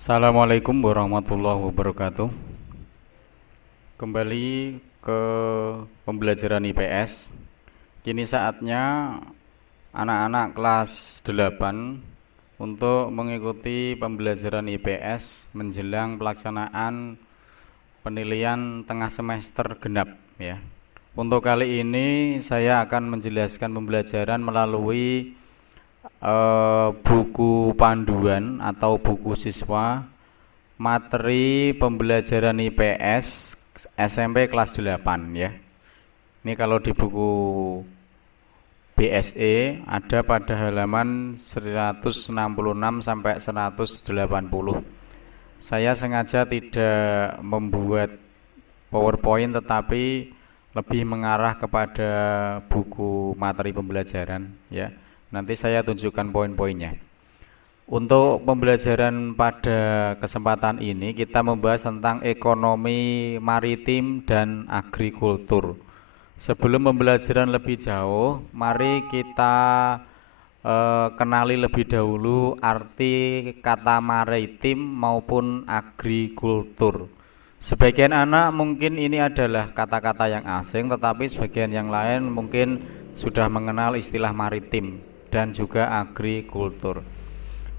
Assalamualaikum warahmatullahi wabarakatuh. Kembali ke pembelajaran IPS. Kini saatnya anak-anak kelas 8 untuk mengikuti pembelajaran IPS menjelang pelaksanaan penilaian tengah semester genap ya. Untuk kali ini saya akan menjelaskan pembelajaran melalui buku panduan atau buku siswa materi pembelajaran IPS SMP kelas 8 ya. Ini kalau di buku BSE ada pada halaman 166 sampai 180. Saya sengaja tidak membuat PowerPoint tetapi lebih mengarah kepada buku materi pembelajaran ya. Nanti saya tunjukkan poin-poinnya. Untuk pembelajaran pada kesempatan ini kita membahas tentang ekonomi maritim dan agrikultur. Sebelum pembelajaran lebih jauh, mari kita kenali lebih dahulu arti kata maritim maupun agrikultur. Sebagian anak mungkin ini adalah kata-kata yang asing, tetapi sebagian yang lain mungkin sudah mengenal istilah maritim dan juga agrikultur.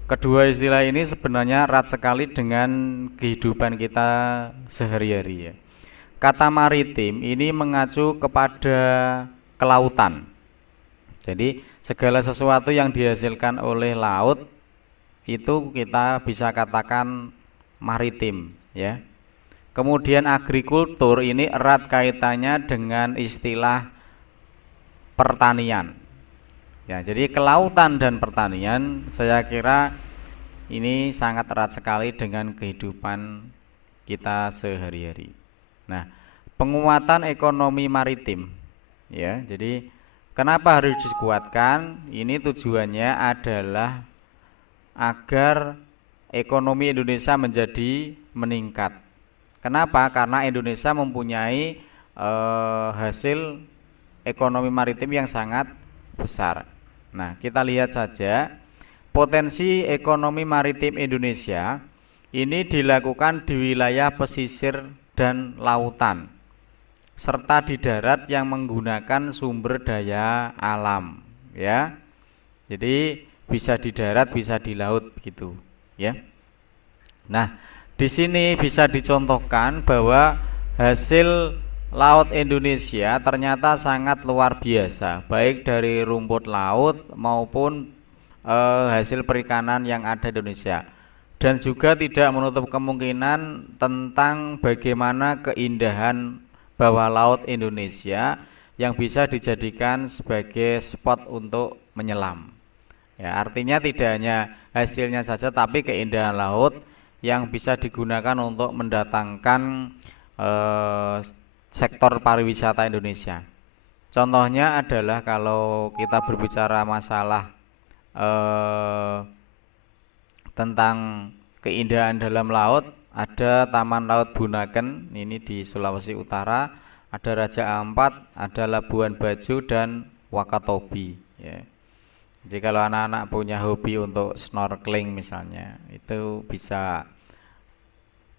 Kedua istilah ini sebenarnya erat sekali dengan kehidupan kita sehari-hari ya. Kata maritim ini mengacu kepada kelautan. Jadi segala sesuatu yang dihasilkan oleh laut itu kita bisa katakan maritim ya. Kemudian agrikultur ini erat kaitannya dengan istilah pertanian. Ya, jadi kelautan dan pertanian saya kira ini sangat erat sekali dengan kehidupan kita sehari-hari. Nah, penguatan ekonomi maritim ya. Jadi kenapa harus dikuatkan? Ini tujuannya adalah agar ekonomi Indonesia menjadi meningkat. Kenapa? Karena Indonesia mempunyai hasil ekonomi maritim yang sangat besar. Nah, kita lihat saja potensi ekonomi maritim Indonesia ini dilakukan di wilayah pesisir dan lautan serta di darat yang menggunakan sumber daya alam ya. Jadi bisa di darat, bisa di laut begitu ya. Nah, di sini bisa dicontohkan bahwa hasil laut Indonesia ternyata sangat luar biasa, baik dari rumput laut maupun hasil perikanan yang ada di Indonesia. Dan juga tidak menutup kemungkinan tentang bagaimana keindahan bawah laut Indonesia yang bisa dijadikan sebagai spot untuk menyelam. Ya, artinya tidak hanya hasilnya saja, tapi keindahan laut yang bisa digunakan untuk mendatangkan sektor pariwisata Indonesia. Contohnya adalah kalau kita berbicara masalah tentang keindahan dalam laut, ada Taman Laut Bunaken ini di Sulawesi Utara, ada Raja Ampat, ada Labuan Bajo dan Wakatobi ya. Jadi kalau anak-anak punya hobi untuk snorkeling misalnya, itu bisa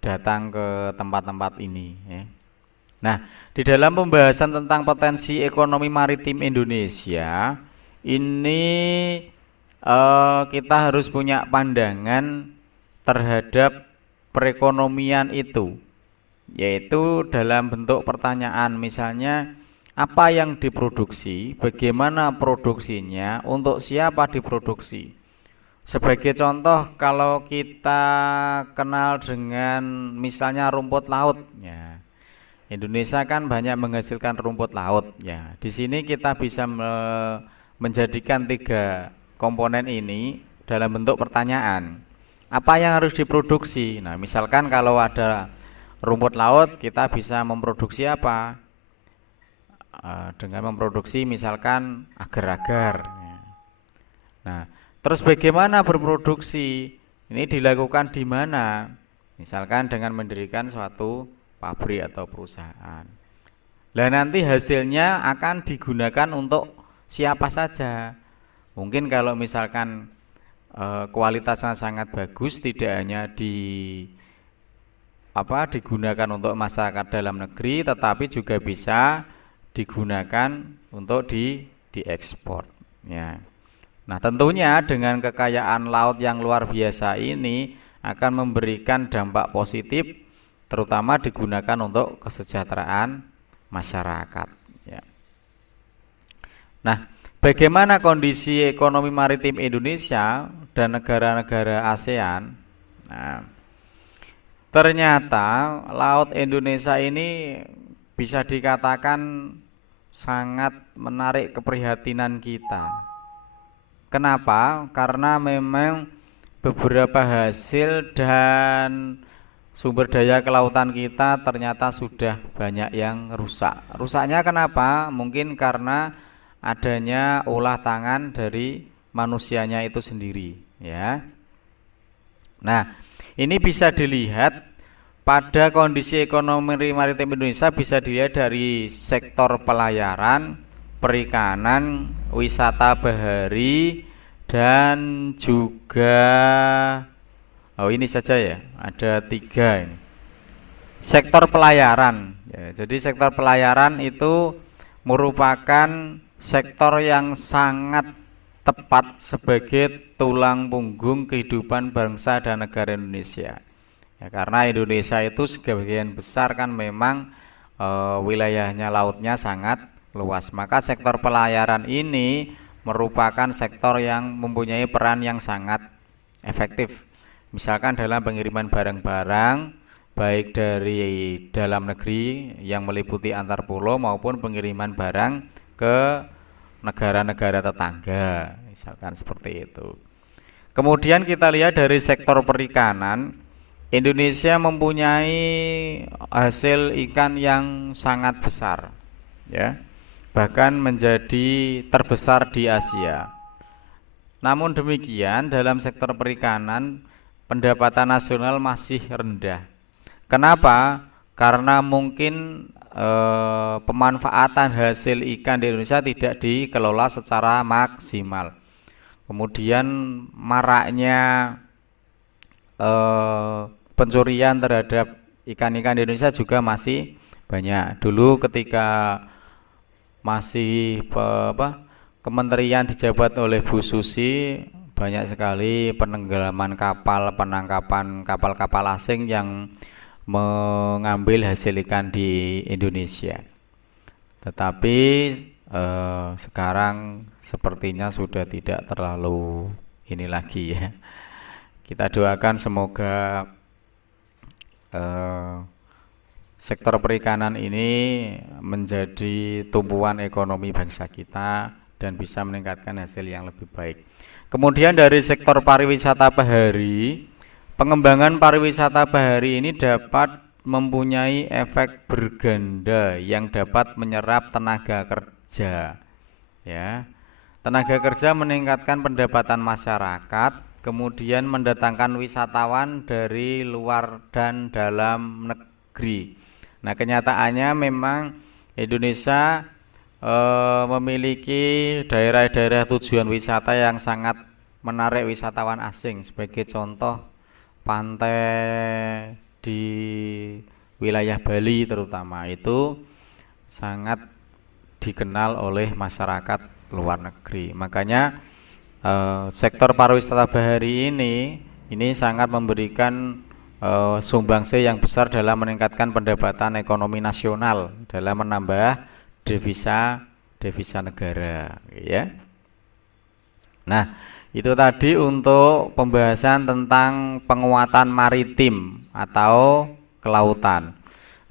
datang ke tempat-tempat ini ya. Nah, di dalam pembahasan tentang potensi ekonomi maritim Indonesia, ini kita harus punya pandangan terhadap perekonomian itu, yaitu dalam bentuk pertanyaan, misalnya apa yang diproduksi, bagaimana produksinya, untuk siapa diproduksi. Sebagai contoh, kalau kita kenal dengan misalnya rumput laut ya. Indonesia kan banyak menghasilkan rumput laut ya. Di sini kita bisa menjadikan tiga komponen ini dalam bentuk pertanyaan. Apa yang harus diproduksi? Nah, misalkan kalau ada rumput laut, kita bisa memproduksi apa? Dengan memproduksi misalkan agar-agar. Nah, terus bagaimana berproduksi? Ini dilakukan di mana? Misalkan dengan mendirikan suatu pabrik atau perusahaan. Lah nanti hasilnya akan digunakan untuk siapa saja. Mungkin kalau misalkan kualitasnya sangat bagus, tidak hanya digunakan untuk masyarakat dalam negeri, tetapi juga bisa digunakan untuk diekspor. Ya. Nah, tentunya dengan kekayaan laut yang luar biasa ini akan memberikan dampak positif, terutama digunakan untuk kesejahteraan masyarakat. Ya. Nah, bagaimana kondisi ekonomi maritim Indonesia dan negara-negara ASEAN? Nah, ternyata laut Indonesia ini bisa dikatakan sangat menarik keprihatinan kita. Kenapa? Karena memang beberapa hasil dan sumber daya kelautan kita ternyata sudah banyak yang rusak. Rusaknya kenapa? Mungkin karena adanya ulah tangan dari manusianya itu sendiri, ya. Nah, ini bisa dilihat pada kondisi ekonomi maritim Indonesia, bisa dilihat dari sektor pelayaran, perikanan, wisata bahari, dan juga ini saja ya, ada 3 ini. Sektor pelayaran, ya, jadi sektor pelayaran itu merupakan sektor yang sangat tepat sebagai tulang punggung kehidupan bangsa dan negara Indonesia. Ya, karena Indonesia itu sebagian besar kan memang wilayahnya lautnya sangat luas. Maka sektor pelayaran ini merupakan sektor yang mempunyai peran yang sangat efektif. Misalkan dalam pengiriman barang-barang baik dari dalam negeri yang meliputi antar pulau maupun pengiriman barang ke negara-negara tetangga, misalkan seperti itu. Kemudian kita lihat dari sektor perikanan, Indonesia mempunyai hasil ikan yang sangat besar, ya, bahkan menjadi terbesar di Asia. Namun demikian, dalam sektor perikanan pendapatan nasional masih rendah. Kenapa? Karena mungkin pemanfaatan hasil ikan di Indonesia tidak dikelola secara maksimal. Kemudian maraknya pencurian terhadap ikan-ikan di Indonesia juga masih banyak. Dulu ketika masih kementerian dijabat oleh Bu Susi, banyak sekali penenggelaman kapal, penangkapan kapal-kapal asing yang mengambil hasil ikan di Indonesia. Tetapi sekarang sepertinya sudah tidak terlalu ini lagi, ya. Kita doakan semoga sektor perikanan ini menjadi tumpuan ekonomi bangsa kita dan bisa meningkatkan hasil yang lebih baik. Kemudian dari sektor pariwisata bahari, pengembangan pariwisata bahari ini dapat mempunyai efek berganda yang dapat menyerap tenaga kerja, ya. Tenaga kerja meningkatkan pendapatan masyarakat, kemudian mendatangkan wisatawan dari luar dan dalam negeri. Nah, kenyataannya memang Indonesia memiliki daerah-daerah tujuan wisata yang sangat menarik wisatawan asing. Sebagai contoh, pantai di wilayah Bali terutama itu sangat dikenal oleh masyarakat luar negeri. Makanya sektor pariwisata bahari ini sangat memberikan sumbangsi yang besar dalam meningkatkan pendapatan ekonomi nasional, dalam menambah devisa negara, ya. Nah, itu tadi untuk pembahasan tentang penguatan maritim atau kelautan.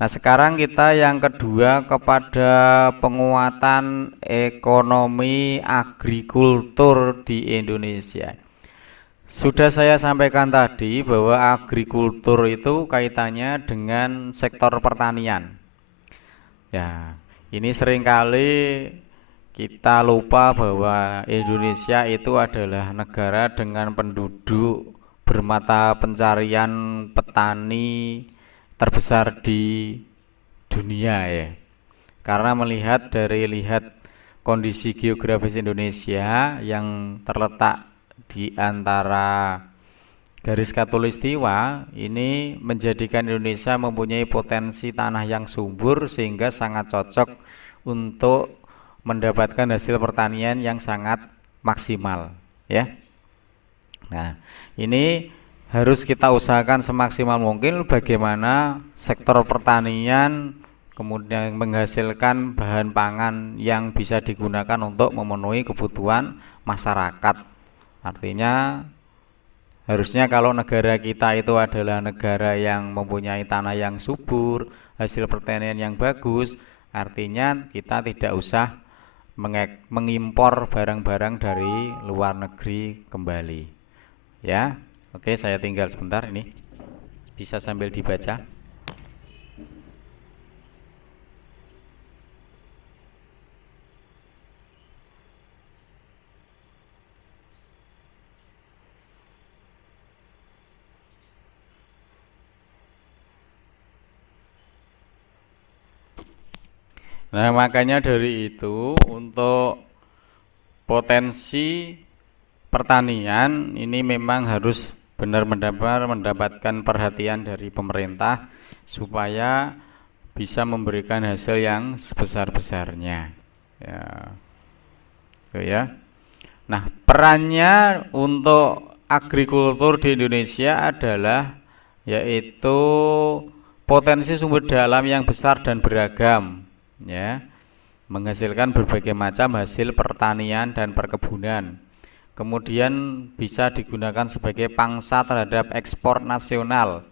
Nah, sekarang kita yang kedua kepada penguatan ekonomi agrikultur di Indonesia. Sudah saya sampaikan tadi bahwa agrikultur itu kaitannya dengan sektor pertanian. Ya, ini seringkali kita lupa bahwa Indonesia itu adalah negara dengan penduduk bermata pencarian petani terbesar di dunia, ya. Karena lihat kondisi geografis Indonesia yang terletak di antara garis khatulistiwa ini menjadikan Indonesia mempunyai potensi tanah yang subur sehingga sangat cocok untuk mendapatkan hasil pertanian yang sangat maksimal, ya. Nah, ini harus kita usahakan semaksimal mungkin bagaimana sektor pertanian kemudian menghasilkan bahan pangan yang bisa digunakan untuk memenuhi kebutuhan masyarakat. Artinya harusnya kalau negara kita itu adalah negara yang mempunyai tanah yang subur, hasil pertanian yang bagus, artinya kita tidak usah mengimpor barang-barang dari luar negeri kembali. Ya, oke, saya tinggal sebentar ini. Bisa sambil dibaca. Nah, makanya dari itu untuk potensi pertanian ini memang harus benar-benar mendapatkan perhatian dari pemerintah supaya bisa memberikan hasil yang sebesar-besarnya. Ya. Itu ya. Nah, perannya untuk agrikultur di Indonesia adalah yaitu potensi sumber daya alam yang besar dan beragam, ya, menghasilkan berbagai macam hasil pertanian dan perkebunan. Kemudian bisa digunakan sebagai pangsa terhadap ekspor nasional.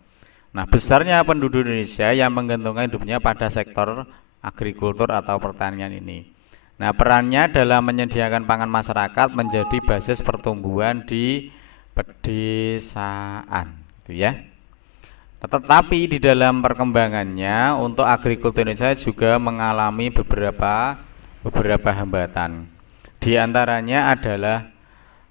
Nah, besarnya penduduk Indonesia yang menggantungkan hidupnya pada sektor agrikultur atau pertanian ini. Nah, perannya dalam menyediakan pangan masyarakat menjadi basis pertumbuhan di pedesaan, gitu ya. Tetapi di dalam perkembangannya untuk agrikultur Indonesia juga mengalami beberapa hambatan. Di antaranya adalah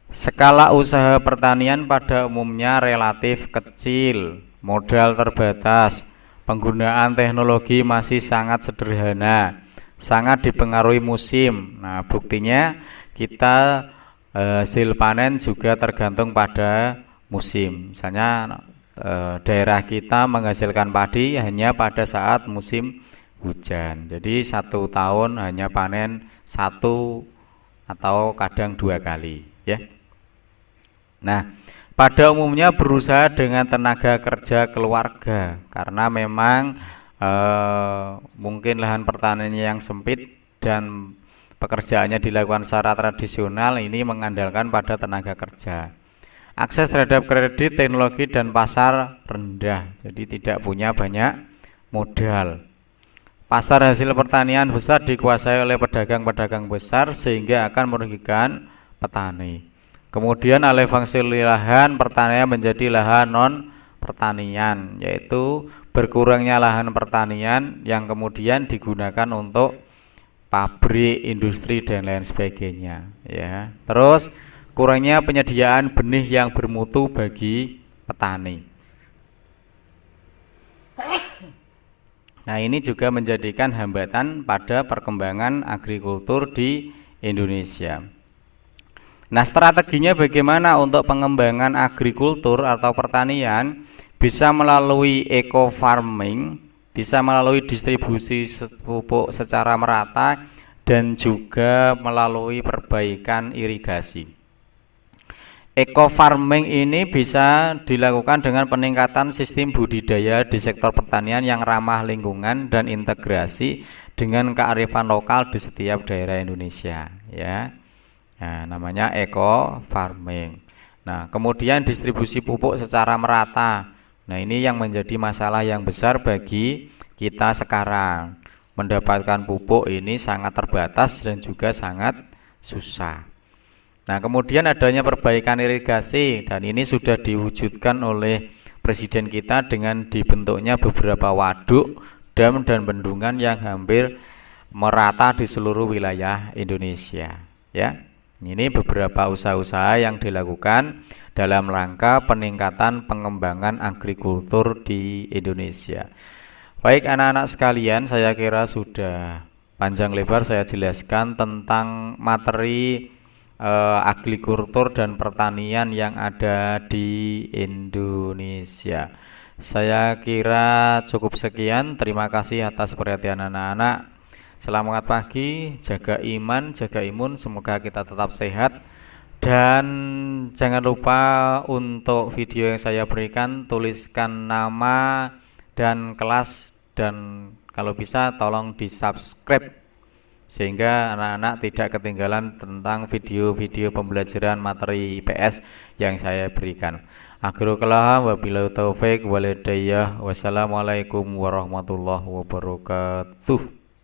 skala usaha pertanian pada umumnya relatif kecil, modal terbatas, penggunaan teknologi masih sangat sederhana, sangat dipengaruhi musim. Nah, buktinya kita hasil panen juga tergantung pada musim. Misalnya daerah kita menghasilkan padi hanya pada saat musim hujan. Jadi 1 tahun hanya panen 1 atau kadang 2 kali, ya. Nah, pada umumnya berusaha dengan tenaga kerja keluarga karena memang mungkin lahan pertaniannya yang sempit dan pekerjaannya dilakukan secara tradisional, ini mengandalkan pada tenaga kerja. Akses terhadap kredit, teknologi, dan pasar rendah, jadi tidak punya banyak modal. Pasar hasil pertanian besar dikuasai oleh pedagang-pedagang besar sehingga akan merugikan petani. Kemudian alih fungsi lahan pertanian menjadi lahan non pertanian, yaitu berkurangnya lahan pertanian yang kemudian digunakan untuk pabrik, industri, dan lain sebagainya, ya. Terus kurangnya penyediaan benih yang bermutu bagi petani. Nah, ini juga menjadikan hambatan pada perkembangan agrikultur di Indonesia. Nah, strateginya bagaimana untuk pengembangan agrikultur atau pertanian? Bisa melalui eco farming, bisa melalui distribusi pupuk secara merata, dan juga melalui perbaikan irigasi. Eco farming ini bisa dilakukan dengan peningkatan sistem budidaya di sektor pertanian yang ramah lingkungan dan integrasi dengan kearifan lokal di setiap daerah Indonesia, ya. Nah, namanya eco farming. Nah, kemudian distribusi pupuk secara merata. Nah, ini yang menjadi masalah yang besar bagi kita sekarang. Mendapatkan pupuk ini sangat terbatas dan juga sangat susah. Nah, kemudian adanya perbaikan irigasi, dan ini sudah diwujudkan oleh presiden kita dengan dibentuknya beberapa waduk, dam, dan bendungan yang hampir merata di seluruh wilayah Indonesia, ya. Ini beberapa usaha-usaha yang dilakukan dalam rangka peningkatan pengembangan agrikultur di Indonesia. Baik anak-anak sekalian, saya kira sudah panjang lebar saya jelaskan tentang materi agrikultur dan pertanian yang ada di Indonesia. Saya kira cukup sekian. Terima kasih atas perhatian anak-anak. Selamat pagi, jaga iman, jaga imun. Semoga kita tetap sehat. Dan jangan lupa untuk video yang saya berikan, tuliskan nama dan kelas, dan kalau bisa tolong di subscribe sehingga anak-anak tidak ketinggalan tentang video-video pembelajaran materi IPS yang saya berikan. Akhirul kalam wabillahi taufik walhidayah. Wassalamualaikum warahmatullahi wabarakatuh.